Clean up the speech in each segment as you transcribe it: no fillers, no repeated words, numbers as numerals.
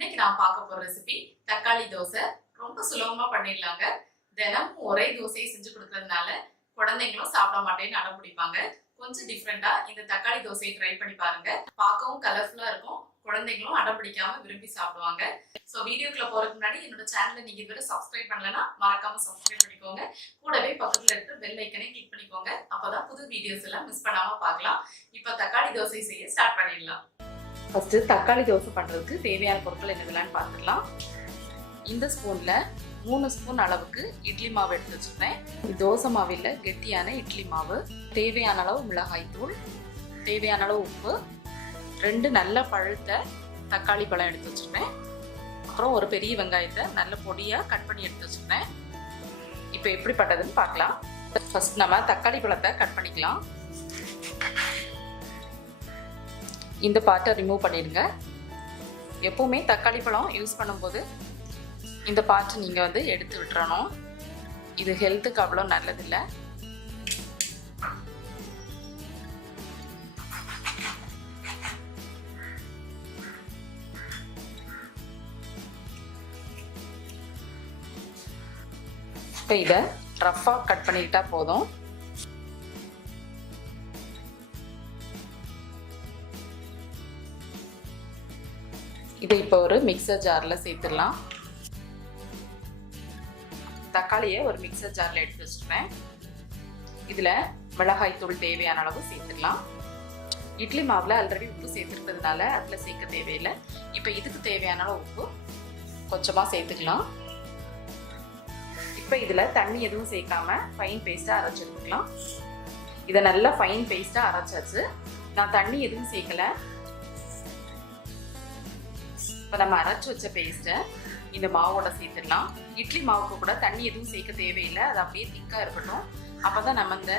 இன்னைக்கு நான் பார்க்க போற ரெசிபி தக்காளி தோசை. ரொம்ப சுலபமா பண்ணிடலாங்க. தினமும் ஒரே தோசையை செஞ்சு கொடுக்கறதுனால குழந்தைங்களும் சாப்பிட மாட்டேன்னு அடம் பிடிப்பாங்க. கொஞ்சம் டிஃப்ரெண்டா இந்த தக்காளி தோசையை ட்ரை பண்ணி பாருங்க. பார்க்கவும் கலர்ஃபுல்லா இருக்கும். குழந்தைங்களும் அடம் பிடிக்காம விரும்பி சாப்பிடுவாங்க. ஸோ வீடியோக்குள்ள போறதுக்கு முன்னாடி என்னோட சேனலை நீங்க இதுவரை சப்ஸ்கிரைப் பண்ணலன்னா மறக்காம சப்ஸ்கிரைப் பண்ணிக்கோங்க. கூடவே பக்கத்துல இருக்கிற பெல் ஐக்கனை கிளிக் பண்ணிக்கோங்க. அப்பதான் புது வீடியோஸ் எல்லாம் மிஸ் பண்ணாம பார்க்கலாம். இப்போ தக்காளி தோசை செய்ய ஸ்டார்ட் பண்ணிடலாம். ஃபர்ஸ்ட் தக்காளி தோசை பண்றதுக்கு தேவையான பொருட்கள் என்னதெல்லாம் பார்த்துக்கலாம். இந்த ஸ்பூன்ல 3 ஸ்பூன் அளவுக்கு இட்லி மாவு எடுத்து வச்சுருக்கேன். தோசை மாவில் கெட்டியான இட்லி மாவு, தேவையான அளவு மிளகாய் தூள், தேவையான அளவு உப்பு, 2 நல்ல பழுத்த தக்காளி பழம் எடுத்து வச்சுருக்கேன். அப்புறம் ஒரு பெரிய வெங்காயத்தை நல்ல பொடியாக கட் பண்ணி எடுத்து வச்சுருக்கேன். இப்போ எப்படி பண்ணுறதுன்னு பார்க்கலாம். ஃபர்ஸ்ட் நம்ம தக்காளி பழத்தை கட் பண்ணிக்கலாம். இந்த பார்ட்டை ரிமூவ் பண்ணிடுங்க. எப்பவுமே தக்காளி பழம் யூஸ் பண்ணும்போது இந்த பார்ட்டை நீங்கள் எடுத்து விட்டுறணும். இது ஹெல்த்துக்கு அவ்வளோ நல்லதில்லை. இப்போ இதை ரஃப்பாக கட் பண்ணிக்கிட்டா போதும். இதை இப்போ ஒரு மிக்சர் ஜாரில் சேர்த்துடலாம். தக்காளியை ஒரு மிக்சர் ஜாரில் எடுத்து வச்சுருக்கேன். இதில் மிளகாய் தூள் தேவையான அளவு சேர்த்துக்கலாம். இட்லி மாவில் ஆல்ரெடி உப்பு சேர்த்துருக்கிறதுனால அதில் சேர்க்க தேவையில்லை. இப்போ இதுக்கு தேவையான அளவு உப்பு கொஞ்சமாக சேர்த்துக்கலாம். இப்போ இதில் தண்ணி எதுவும் சேர்க்காம ஃபைன் பேஸ்ட்டாக அரைச்சி எடுத்துக்கலாம். இதை நல்லா ஃபைன் பேஸ்ட்டாக அரைச்சாச்சு. நான் தண்ணி எதுவும் சேர்க்கலை. இப்போ நம்ம அரைச்சி வச்ச பேஸ்ட்டை இந்த மாவோட சேர்த்துடலாம். இட்லி மாவுக்கு கூட தண்ணி எதுவும் சேர்க்க தேவையில்லை. அது அப்படியே திக்காக இருக்கட்டும். அப்போ தான் நம்ம இந்த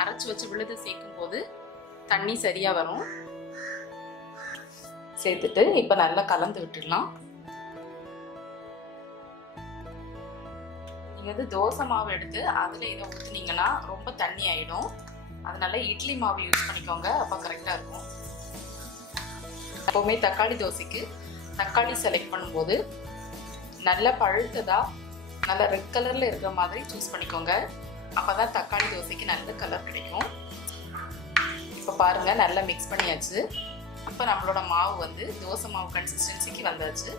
அரைச்சி வச்ச விழுது சேர்க்கும் போது தண்ணி சரியாக வரும். சேர்த்துட்டு இப்போ நல்லா கலந்து விட்டுடலாம். நீங்கள் தோசை மாவு எடுத்து அதில் இதை ஊற்றுனீங்கன்னா ரொம்ப தண்ணி ஆகிடும். அதனால இட்லி மாவு யூஸ் பண்ணிக்கோங்க. அப்போ கரெக்டாக இருக்கும். எப்போவுமே தக்காளி தோசைக்கு தக்காளி செலக்ட் பண்ணும்போது நல்ல பழுத்ததா நல்ல ரெட் கலரில் இருக்கிற மாதிரி சூஸ் பண்ணிக்கோங்க. அப்போ தான் தக்காளி தோசைக்கு நல்ல கலர் கிடைக்கும். இப்போ பாருங்கள், நல்லா மிக்ஸ் பண்ணியாச்சு. இப்போ நம்மளோட மாவு தோசை மாவு கன்சிஸ்டன்சிக்கு வந்தாச்சு.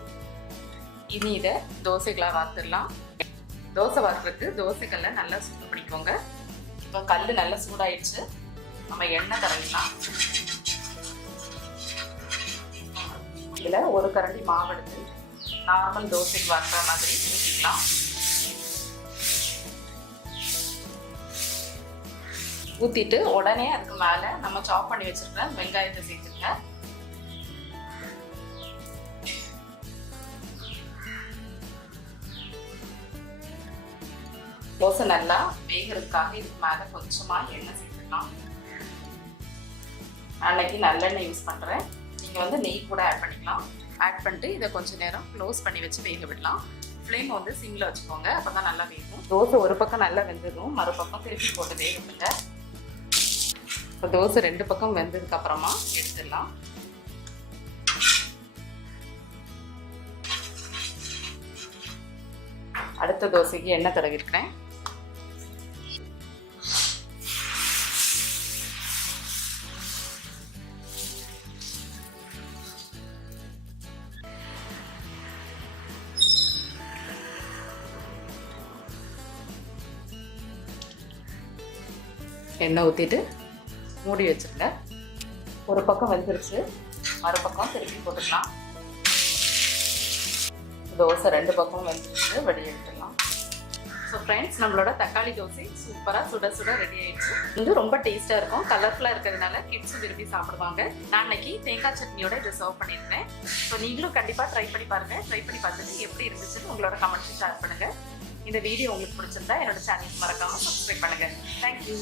இனி இதை தோசைகளாக வார்த்துடலாம். தோசை வார்த்துறதுக்கு தோசைக்கல்லை நல்லா சூடு பண்ணிக்கோங்க. இப்போ கல் நல்லா சூடாயிடுச்சு. நம்ம எண்ணெய் தடவிடலாம். இதில் ஒரு கரண்டி மாவு எடுத்து நார்மல் தோசைக்கு வார்க்கிற மாதிரி ஊற்றிக்கலாம். ஊற்றிட்டு உடனே அதுக்கு மேலே நம்ம சாப் பண்ணி வச்சிருக்க வெங்காயத்தை சேர்த்துருங்க. தோசை நல்லா வேகிறதுக்காக இதுக்கு மேலே கொஞ்சமாக எண்ணெய் சேர்த்துக்கலாம். அன்னைக்கு நல்லெண்ணெய் யூஸ் பண்ணுறேன். நீங்கள் நெய் கூட ஆட் பண்ணிக்கலாம். ஆட் பண்ணிட்டு இதை கொஞ்சம் நேரம் க்ளோஸ் பண்ணி வச்சு வேக விடலாம். ஃப்ளேம் சிம்மில் வச்சுக்கோங்க. அப்போ தான் நல்லா வேகும். தோசை ஒரு பக்கம் நல்லா வெந்ததும் மறுபக்கம் திருப்பி போட்டு வேக விடுங்க. இப்போ தோசை 2 பக்கம் வெந்ததுக்கு அப்புறமா எடுத்துடலாம். அடுத்த தோசைக்கு எண்ணெய் தடவிருக்கிறேன். எண்ணெய் ஊற்றிட்டு மூடி வச்சுருங்க. ஒரு பக்கம் வெந்துருச்சு, மறுபக்கம் திருப்பி போட்டுக்கலாம். தோசை 2 பக்கம் வெந்துருச்சு, வெளியே எடுத்துடலாம். ஸோ ஃப்ரெண்ட்ஸ், நம்மளோட தக்காளி தோசை சூப்பராக சுட சுட ரெடி ஆயிடுச்சு. ரொம்ப டேஸ்ட்டாக இருக்கும். கலர்ஃபுல்லாக இருக்கிறதுனால கிட்ஸும் விரும்பி சாப்பிடுவாங்க. நான் இன்னைக்கு தேங்காய் சட்னியோட இதை சர்வ் பண்ணியிருக்கேன். ஸோ நீங்களும் கண்டிப்பாக ட்ரை பண்ணி பாருங்கள். ட்ரை பண்ணி பார்த்துட்டு எப்படி இருந்துச்சுன்னு உங்களோட கமெண்ட்ஸ் ஷேர் பண்ணுங்கள். இந்த வீடியோ உங்களுக்கு பிடிச்சிருந்தா என்னோட சேனலுக்கு மறக்காமல் சப்ஸ்கிரைப் பண்ணுங்கள். தேங்க்யூ.